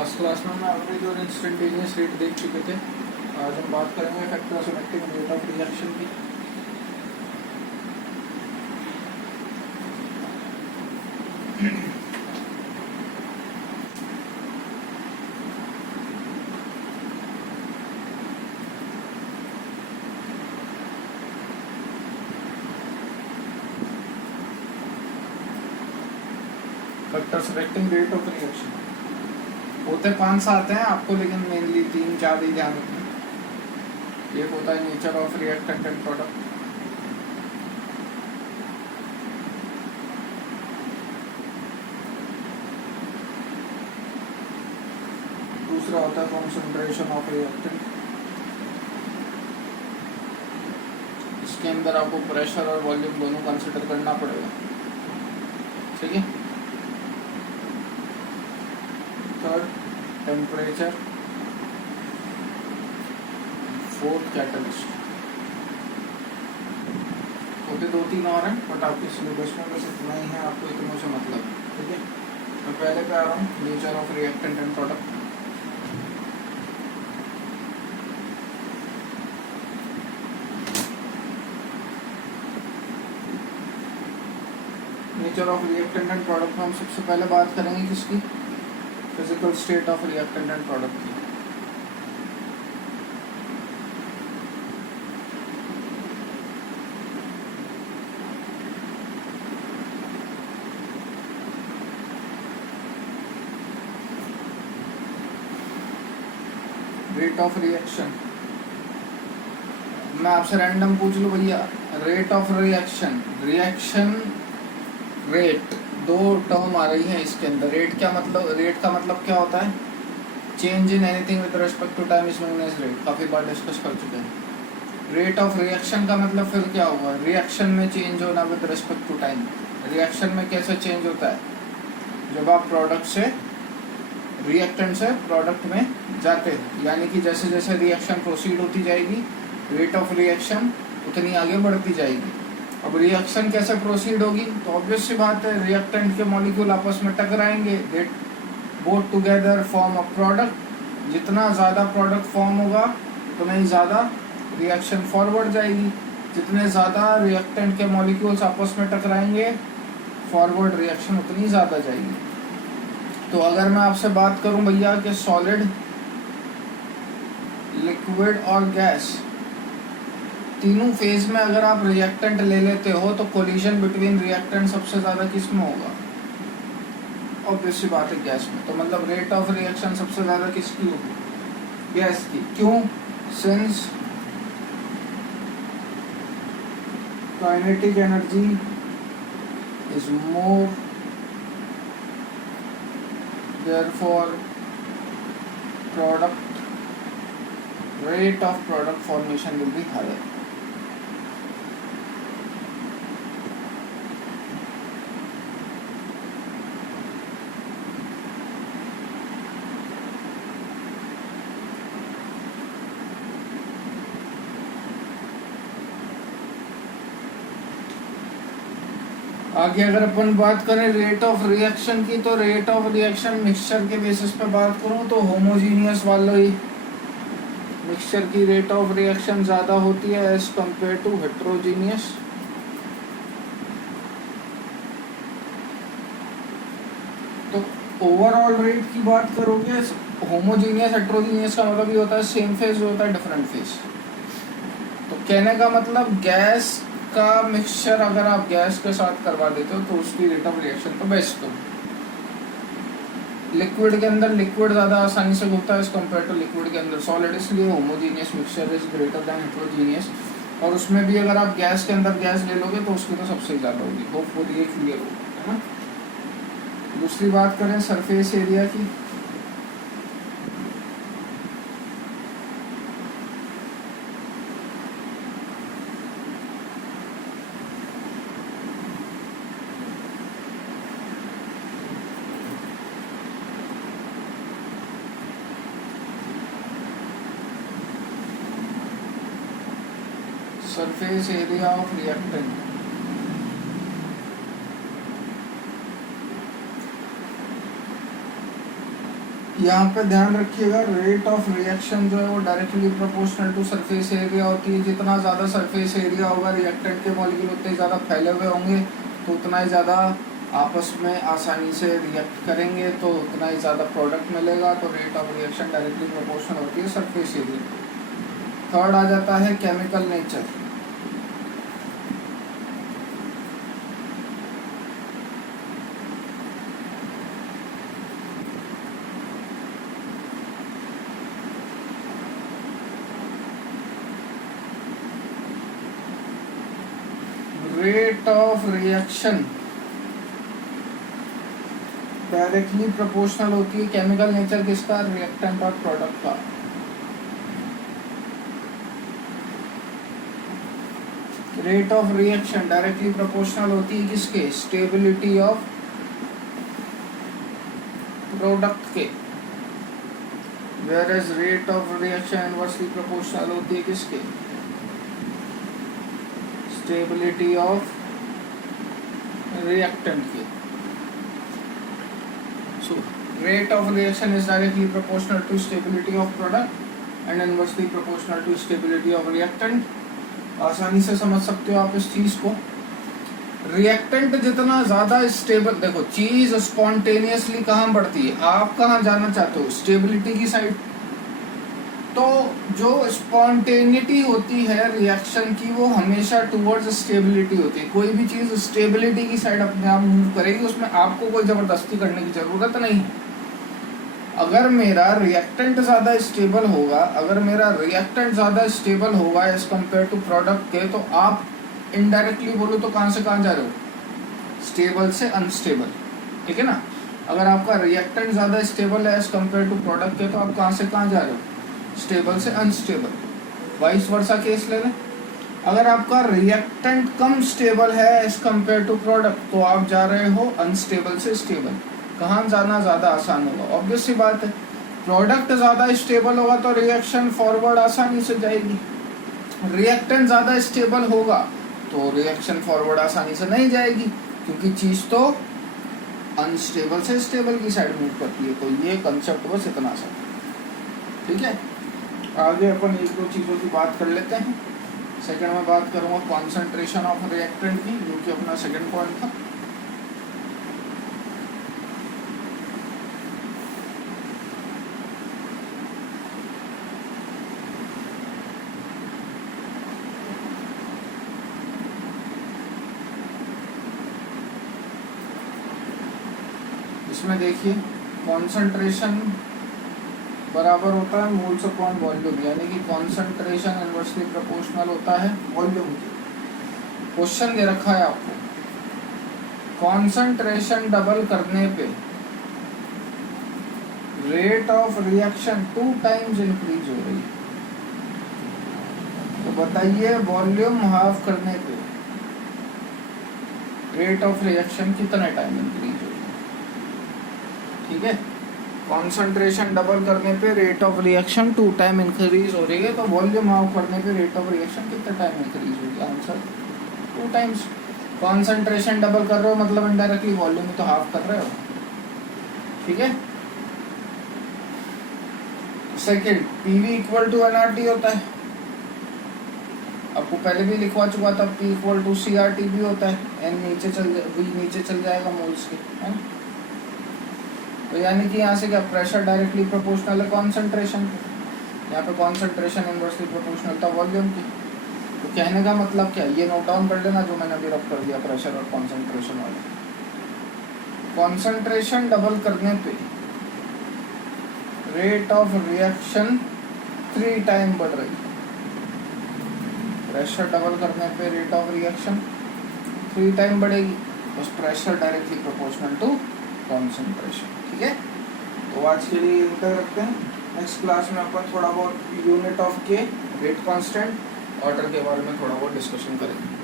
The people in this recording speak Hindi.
लास्ट क्लास में हम एवरेज और इंस्टेंटेनियस रेट देख चुके थे। आज हम बात करेंगे factors affecting rate of reaction की। Factors affecting rate of reaction होते 5 आते हैं आपको, लेकिन मेनली 3-4 ही ध्यान रखना। एक होता है nature of reactant and product, दूसरा होता है कॉन्सेंट्रेशन ऑफ रिएक्टेंट। इसके अंदर आपको प्रेशर और वॉल्यूम दोनों कंसिडर करना पड़ेगा, ठीक है। Third temperature, fourth catalyst. होते 2-3 और हैं, बट आपके सिलेबस में बस इतना ही है, आपको इतनों से मतलब, ठीक है। मैं पहले पे आ रहा हूँ, nature of reactant and product. Nature of reactant and product में हम सबसे पहले बात करेंगे किसकी? Physical state of reactant and product की। रेट ऑफ रिएक्शन, मैं आपसे रैंडम पूछ लूं भैया, rate of reaction, reaction rate, दो टर्म आ रही है इसके अंदर। रेट क्या मतलब, रेट का मतलब क्या होता है? Change in anything with respect to time is known as rate, काफी बार डिस्कस कर चुके हैं। रेट ऑफ रिएक्शन का मतलब फिर क्या हुआ? रिएक्शन में चेंज होना with respect to time. Reaction में कैसे चेंज होता है? जब आप प्रोडक्ट से, रिएक्टेंट से प्रोडक्ट में जाते हैं, यानी कि जैसे जैसे रिएक्शन प्रोसीड होती जाएगी, रेट ऑफ रिएक्शन उतनी आगे बढ़ती जाएगी। अब रिएक्शन कैसे प्रोसीड होगी? तो ऑब्वियस सी बात है, रिएक्टेंट के मॉलिक्यूल आपस में टकराएंगे, they both together form a product. जितना ज़्यादा प्रोडक्ट फॉर्म होगा उतना ही ज़्यादा रिएक्शन फॉरवर्ड जाएगी। जितने ज़्यादा रिएक्टेंट के मॉलिक्यूल्स आपस में टकराएंगे, फॉरवर्ड रिएक्शन उतनी ज़्यादा जाएगी। तो अगर मैं आपसे बात करूं भैया कि सॉलिड, लिक्विड और गैस, तीनों फेज में अगर आप रिएक्टेंट ले लेते हो तो कोलिजन बिटवीन रिएक्टेंट सबसे ज़्यादा किस में होगा? ऑब्वियस सी बात है, गैस में। तो मतलब रेट ऑफ रिएक्शन सबसे ज़्यादा किसकी होगी? गैस की। क्यों? Since kinetic energy is more, therefore product, rate of product formation will be higher. आगे अगर अपन बात करें रेट ऑफ रिएक्शन की, तो रेट ऑफ रिएक्शन मिक्सचर के बेसिस पे बात करूं तो होमोजीनियस वालों ही मिक्सचर की रेट ऑफ रिएक्शन ज़्यादा होती है एज कंपेयर टू हेट्रोजीनियस। तो ओवरऑल रेट की बात करोगे, होमोजीनियस हेट्रोजीनियस का मतलब ये होता है सेम फेज होता है डिफरेंट फेज। तो कहने का मतलब गैस का मिक्सचर अगर आप गैस के साथ करवा देते हो तो उसकी रेट ऑफ रिएक्शन तो बेस्ट हो। लिक्विड के अंदर लिक्विड ज़्यादा आसानी से होता है एज कम्पेयर टू लिक्विड के अंदर सॉलिड, इसलिए homogeneous mixture is greater than heterogeneous. और उसमें भी अगर आप गैस के अंदर गैस ले लोगे तो उसकी तो सबसे ज़्यादा होगी। होपफुली ये क्लियर होगा, है ना। दूसरी बात करें सरफेस एरिया की, surface area of reactant, यहाँ पे ध्यान रखिएगा, रेट ऑफ रिएक्शन जो है वो directly proportional to surface area होती है। जितना ज़्यादा सरफेस एरिया होगा, रिएक्टेंट के मॉलिक्यूल उतने ज़्यादा फैले हुए होंगे, तो उतना ही ज़्यादा आपस में आसानी से रिएक्ट करेंगे, तो उतना ही ज़्यादा प्रोडक्ट मिलेगा। तो rate of reaction directly proportional होती है सरफेस एरिया। थर्ड आ जाता है chemical nature. Rate of reaction directly proportional होती है केमिकल नेचर किसका, रिएक्टेंट और प्रोडक्ट का। Rate of reaction directly proportional होती है किसके, स्टेबिलिटी ऑफ प्रोडक्ट के। Whereas rate of reaction inversely proportional होती है किसके, स्टेबिलिटी ऑफ रिएक्टेंट के। So rate of reaction is directly proportional to stability of product and inversely proportional to stability of reactant। आसानी से समझ सकते हो आप इस चीज को। रिएक्टेंट जितना ज्यादा स्टेबल, देखो चीज स्पॉन्टेनियसली कहाँ बढ़ती है, आप कहाँ जाना चाहते हो, स्टेबिलिटी की साइड। तो जो स्पॉन्टेनिटी होती है रिएक्शन की, वो हमेशा टुवर्ड्स स्टेबिलिटी होती है। कोई भी चीज स्टेबिलिटी की साइड अपने आप मूव करेगी, उसमें आपको कोई जबरदस्ती करने की जरूरत नहीं है। अगर मेरा रिएक्टेंट ज्यादा स्टेबल होगा, अगर मेरा रिएक्टेंट ज्यादा स्टेबल होगा एज कम्पेयर टू प्रोडक्ट के, तो आप इनडायरेक्टली बोलो तो कहाँ से कहाँ जा रहे हो, स्टेबल से अनस्टेबल, ठीक है ना। अगर आपका रिएक्टेंट ज्यादा स्टेबल है एज कम्पेयर टू प्रोडक्ट के, तो आप कहाँ से कहाँ जा रहे हो, स्टेबल से अनस्टेबल। वाइस वर्सा केस ले लें, अगर आपका रिएक्टेंट कम स्टेबल है एज कम्पेयर टू प्रोडक्ट, तो आप जा रहे हो अनस्टेबल से स्टेबल। कहाँ जाना ज्यादा आसान होगा, ऑब्वियस सी बात है। प्रोडक्ट ज्यादा स्टेबल होगा तो रिएक्शन फॉरवर्ड आसानी से जाएगी, रिएक्टेंट ज्यादा स्टेबल होगा तो रिएक्शन फॉरवर्ड आसानी से नहीं जाएगी, क्योंकि चीज तो अनस्टेबल से स्टेबल की साइड मूव करती है। तो ये कंसेप्ट बस इतना सा, ठीक है। आगे अपन एक दो चीजों की बात कर लेते हैं। सेकंड में बात करूंगा कॉन्सेंट्रेशन ऑफ रिएक्टेंट की, जो कि अपना सेकंड पॉइंट था। इसमें देखिए कॉन्सेंट्रेशन बराबर होता है मोल्स अपॉन वॉल्यूम, यानी कि कॉन्सेंट्रेशन इनवर्सली प्रोपोर्शनल होता है वॉल्यूम के। क्वेश्चन दे रखा है आपको, कॉन्सेंट्रेशन डबल करने पे rate of reaction 2 times increase हो रही है, तो बताइए वॉल्यूम हाफ करने पे रेट ऑफ रिएक्शन कितने टाइम इंक्रीज हो रही है। ठीक है, कॉन्सेंट्रेशन डबल करने पे rate of reaction 2 time increase हो रही है, तो वॉल्यूम हाफ करने पे रेट ऑफ रिएक्शन कितने टाइम इंक्रीज होगी, आंसर 2 टाइम्स। कॉन्सेंट्रेशन डबल कर रहे हो मतलब इनडायरेक्टली वॉल्यूम तो हाफ कर रहे हो, ठीक है। Second, PV equal to nRT होता है, आपको पहले भी लिखवा चुका था, पी इक्वल टू सीआरटी भी होता है, एन नीचे चल जाएगा मोल्स के, है। तो यानी कि यहाँ से क्या, प्रेशर डायरेक्टली प्रोपोर्शनल है कॉन्सेंट्रेशन, यहाँ पे कॉन्सेंट्रेशन इनवर्सली प्रोपोर्शनल था वॉल्यूम की। तो कहने का मतलब क्या, ये नोट डाउन कर लेना जो मैंने अभी रफ कर दिया, प्रेशर और कॉन्सेंट्रेशन वाले। कॉन्सेंट्रेशन डबल करने पे रेट ऑफ रिएक्शन 3 टाइम बढ़ रही है, प्रेशर डबल करने पे रेट ऑफ रिएक्शन 3 टाइम बढ़ेगी, बस pressure directly proportional to concentration, ठीक है। तो आज के लिए इतना रखते हैं, नेक्स्ट क्लास में अपन थोड़ा बहुत यूनिट ऑफ के, रेट कांस्टेंट, ऑर्डर के बारे में थोड़ा बहुत डिस्कशन करेंगे।